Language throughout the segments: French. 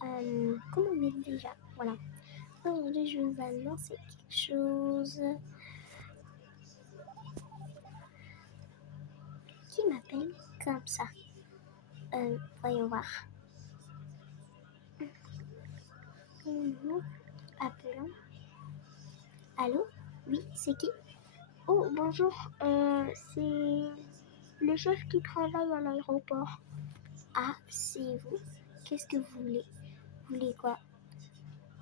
Comment on met déjà? Voilà. Aujourd'hui, je vais vous annoncer quelque chose qui m'appelle comme ça. Voyons voir. Appelons. Allô? Oui, c'est qui? Oh, bonjour. C'est le chef qui travaille à l'aéroport. Ah, c'est vous? Qu'est-ce que vous voulez? Vous voulez quoi?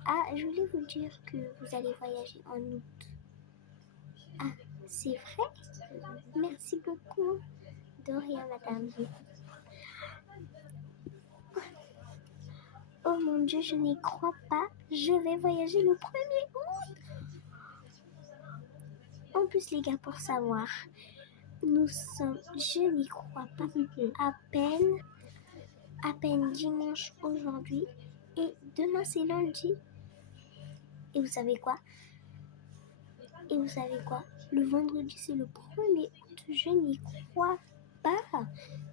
Ah, je voulais vous dire que vous allez voyager en août. Ah, c'est vrai? Merci beaucoup. De rien, madame. Oh mon Dieu, je n'y crois pas. Je vais voyager le 1er août. En plus, les gars, pour savoir, je n'y crois pas, à peine dimanche aujourd'hui et demain c'est lundi. Et vous savez quoi? Le vendredi c'est le 1er août, je n'y crois pas.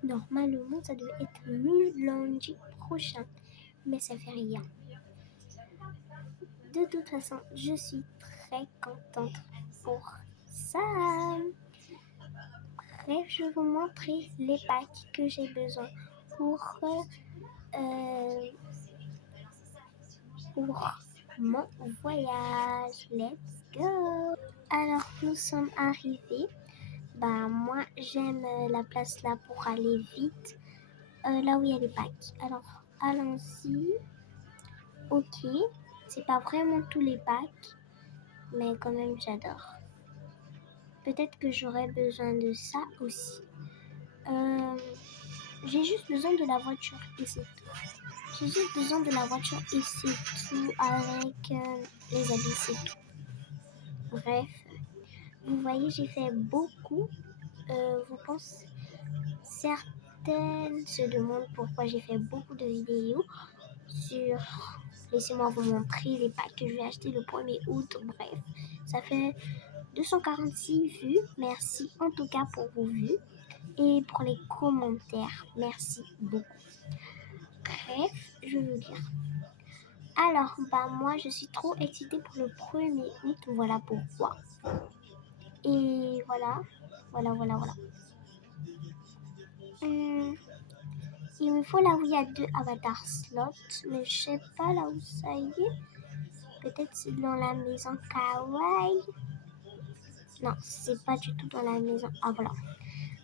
Normalement, ça devait être le lundi prochain, mais ça fait rien. De toute façon, je suis très contente pour ça. Bref, je vais vous montrer les packs que j'ai besoin pour mon voyage. Let's go! Alors, nous sommes arrivés. Moi, j'aime la place là pour aller vite, là où il y a les packs. Alors, allons-y. Ok, c'est pas vraiment tous les packs, mais quand même, j'adore. Peut-être que j'aurais besoin de ça aussi. J'ai juste besoin de la voiture et c'est tout. Avec les habits, c'est tout. Bref, vous voyez, j'ai fait beaucoup. Certaines se demandent pourquoi j'ai fait beaucoup de vidéos sur... Laissez-moi vous montrer les packs que je vais acheter le 1er août. Bref, ça fait 246 vues. Merci en tout cas pour vos vues et pour les commentaires. Merci beaucoup. Bref, je veux dire. Alors, moi, je suis trop excitée pour le 1er août. Voilà pourquoi. Et voilà. Il me faut là où il y a 2 avatar slots, mais je sais pas là où ça y est. Peut-être c'est dans la maison Kawaii. Non, c'est pas du tout dans la maison. Ah voilà.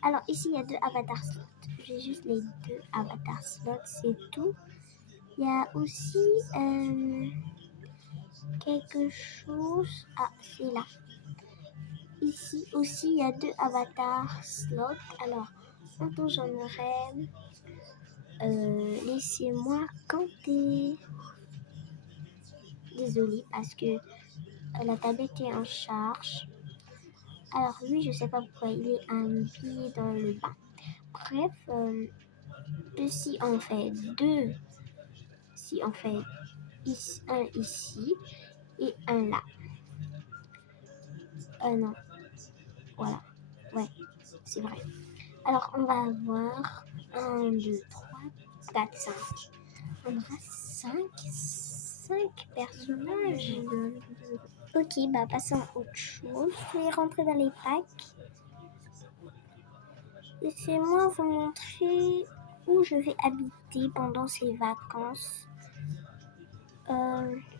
Alors ici il y a 2 avatar slots. J'ai juste les 2 avatar slots, c'est tout. Il y a aussi quelque chose. Ah, c'est là. Ici aussi il y a 2 avatar slots. Alors, en tout j'en aurai. Laissez-moi compter. Désolée parce que la tablette est en charge. Alors lui, je sais pas pourquoi il est un billet dans le bas. Bref, si on fait 2, si on fait un ici et un là. Non, voilà. Ouais, c'est vrai. Alors on va avoir 1, 2, 3, 4, 5. On aura 5 personnages. Ok, passons à autre chose. Je vais rentrer dans les packs. Laissez-moi vous montrer où je vais habiter pendant ces vacances.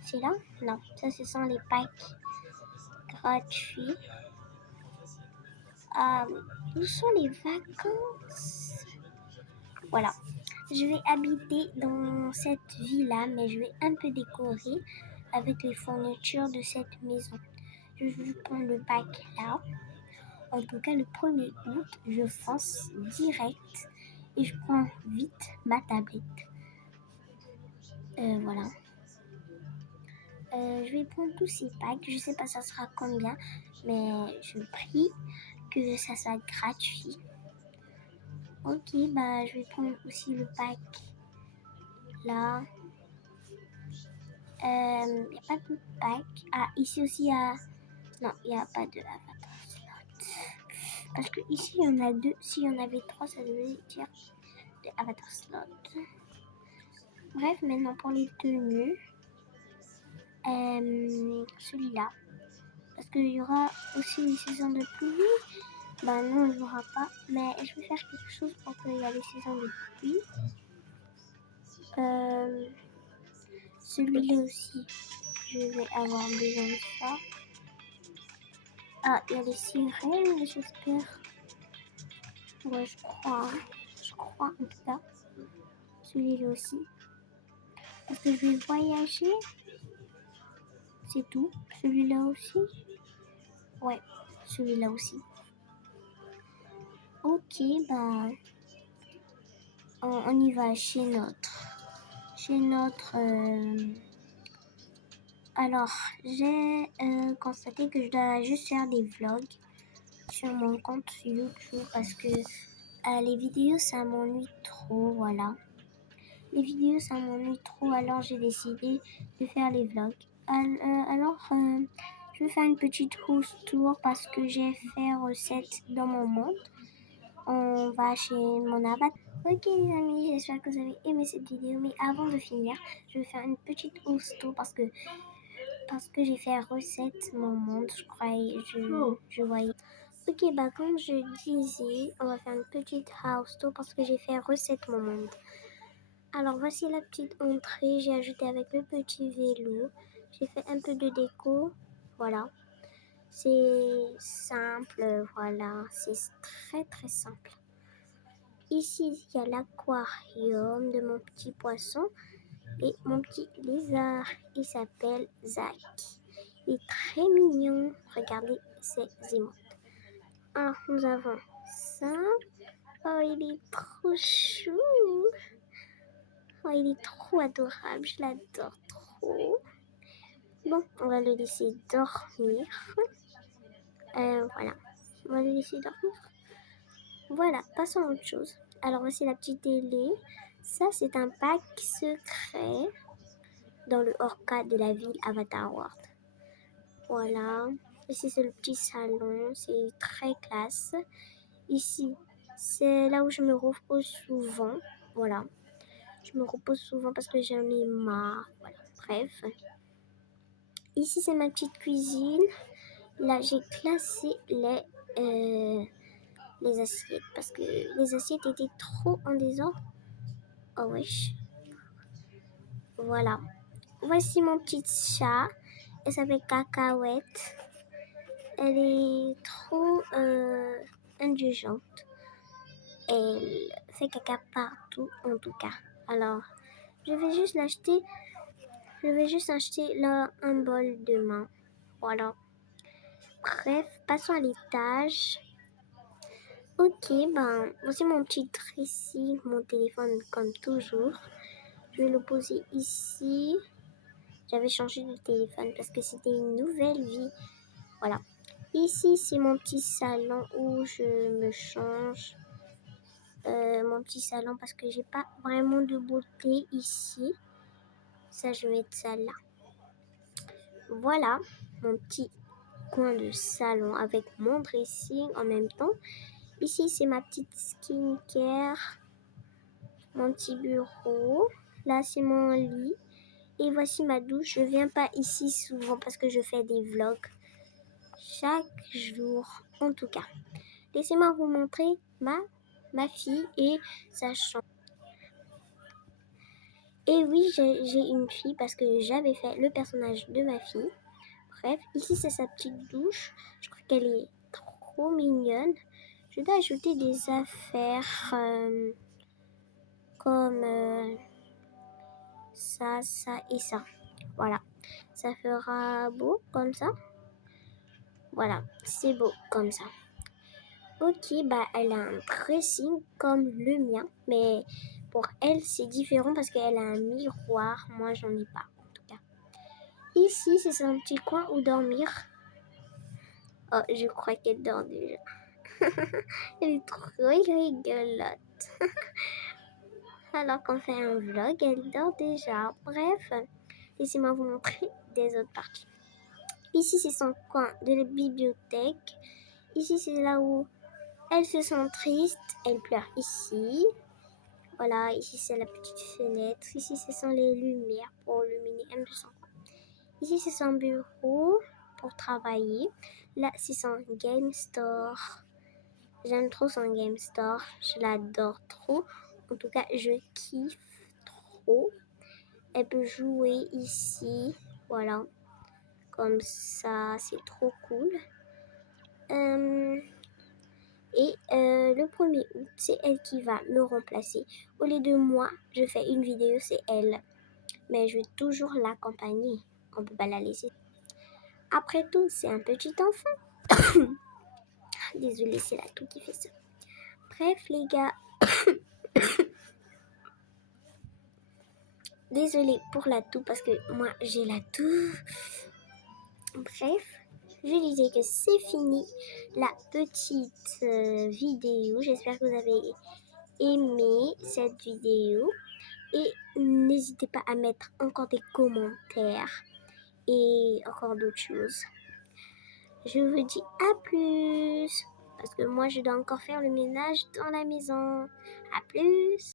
C'est là? Non, ça ce sont les packs gratuits. Où sont les vacances? Voilà. Je vais habiter dans cette villa, mais je vais un peu décorer avec les fournitures de cette maison. Je vais prendre le pack là. En tout cas, le 1er août, je fonce direct et je prends vite ma tablette. Voilà. Je vais prendre tous ces packs. Je sais pas ça sera combien, mais je prie que ça soit gratuit. Ok, je vais prendre aussi le pack là. Il n'y a pas de pack. Ah, ici aussi il y a... Non, il n'y a pas de avatar slot. Parce que ici il y en a 2. S'il y en avait 3, ça devait dire de avatar slot. Bref, maintenant pour les tenues, celui-là. Parce qu'il y aura aussi une saison de pluie. Bah non, il n'y aura pas. Mais je vais faire quelque chose pour qu'il y ait les saisons de pluie. Celui-là aussi, je vais avoir besoin de ça. Ah, il y a les sirènes, j'espère. Ouais, je crois. Hein. Je crois en tout cas. Celui-là aussi. Parce que je vais voyager. C'est tout. Celui-là aussi. Ouais, celui-là aussi. Ok, bah, on y va chez notre. Alors, j'ai constaté que je dois juste faire des vlogs sur mon compte YouTube parce que les vidéos ça m'ennuie trop, voilà. Les vidéos ça m'ennuie trop, alors j'ai décidé de faire les vlogs. Alors, je vais faire une petite house tour parce que j'ai fait recette dans mon monde. On va chez mon avatar. Ok les amis, j'espère que vous avez aimé cette vidéo, mais avant de finir, je vais faire une petite house tour parce que j'ai fait recette mon monde, je croyais, je voyais. Ok, bah comme je disais, on va faire une petite house tour parce que j'ai fait recette mon monde. Alors voici la petite entrée, j'ai ajouté avec le petit vélo. J'ai fait un peu de déco, voilà. C'est simple, voilà, c'est très très simple. Ici, il y a l'aquarium de mon petit poisson et mon petit lézard. Il s'appelle Zach. Il est très mignon. Regardez ses émotes. Ah, nous avons ça. Oh, il est trop chou. Oh, il est trop adorable. Je l'adore trop. Bon, on va le laisser dormir. Voilà. On va le laisser dormir. Voilà, passons à autre chose. Alors, voici la petite télé. Ça, c'est un pack secret dans le hors-cadre de la ville Avatar World. Voilà. Ici, c'est le petit salon. C'est très classe. Ici, c'est là où je me repose souvent. Voilà. Je me repose souvent parce que j'en ai marre. Voilà. Bref. Ici, c'est ma petite cuisine. Là, j'ai classé les assiettes parce que les assiettes étaient trop en désordre. Oh wesh. Voilà. Voici mon petit chat. Elle s'appelle Cacahuète. Elle est trop indulgente. Elle fait caca partout en tout cas. Alors, je vais juste acheter là un bol demain. Voilà. Bref, passons à l'étage. Ok, ben, voici mon petit ici, mon téléphone comme toujours. Je vais le poser ici. J'avais changé de téléphone parce que c'était une nouvelle vie. Voilà. Ici, c'est mon petit salon où je me change. Mon petit salon parce que j'ai pas vraiment de beauté ici. Ça, je vais mettre ça là. Voilà, mon petit coin de salon avec mon dressing en même temps. Ici, c'est ma petite skincare, mon petit bureau. Là, c'est mon lit. Et voici ma douche. Je viens pas ici souvent parce que je fais des vlogs chaque jour, en tout cas. Laissez-moi vous montrer ma fille et sa chambre. Et oui, j'ai une fille parce que j'avais fait le personnage de ma fille. Bref, ici c'est sa petite douche. Je crois qu'elle est trop mignonne. Je dois ajouter des affaires comme ça, ça et ça. Voilà, ça fera beau comme ça. Voilà, c'est beau comme ça. Ok, bah elle a un dressing comme le mien, mais pour elle c'est différent parce qu'elle a un miroir. Moi j'en ai pas en tout cas. Ici c'est son petit coin où dormir. Oh, je crois qu'elle dort déjà. Elle est trop rigolote. Alors qu'on fait un vlog, elle dort déjà. Bref, laissez-moi vous montrer des autres parties. Ici c'est son coin de la bibliothèque. Ici c'est là où elle se sent triste. Elle pleure ici. Voilà, ici c'est la petite fenêtre. Ici ce sont les lumières pour illuminer un peu son coin. Ici c'est son bureau pour travailler. Là c'est son game store. J'aime trop son game store. Je l'adore trop. En tout cas, je kiffe trop. Elle peut jouer ici. Voilà. Comme ça, c'est trop cool. Le 1er août, c'est elle qui va me remplacer. Au lieu de moi, je fais une vidéo, c'est elle. Mais je vais toujours l'accompagner. On peut pas la laisser. Après tout, c'est un petit enfant. Désolée, c'est la toux qui fait ça. Bref, les gars. Désolée pour la toux parce que moi, j'ai la toux. Bref, je disais que c'est fini la petite vidéo. J'espère que vous avez aimé cette vidéo. Et n'hésitez pas à mettre encore des commentaires et encore d'autres choses. Je vous dis à plus. Parce que moi, je dois encore faire le ménage dans la maison. À plus.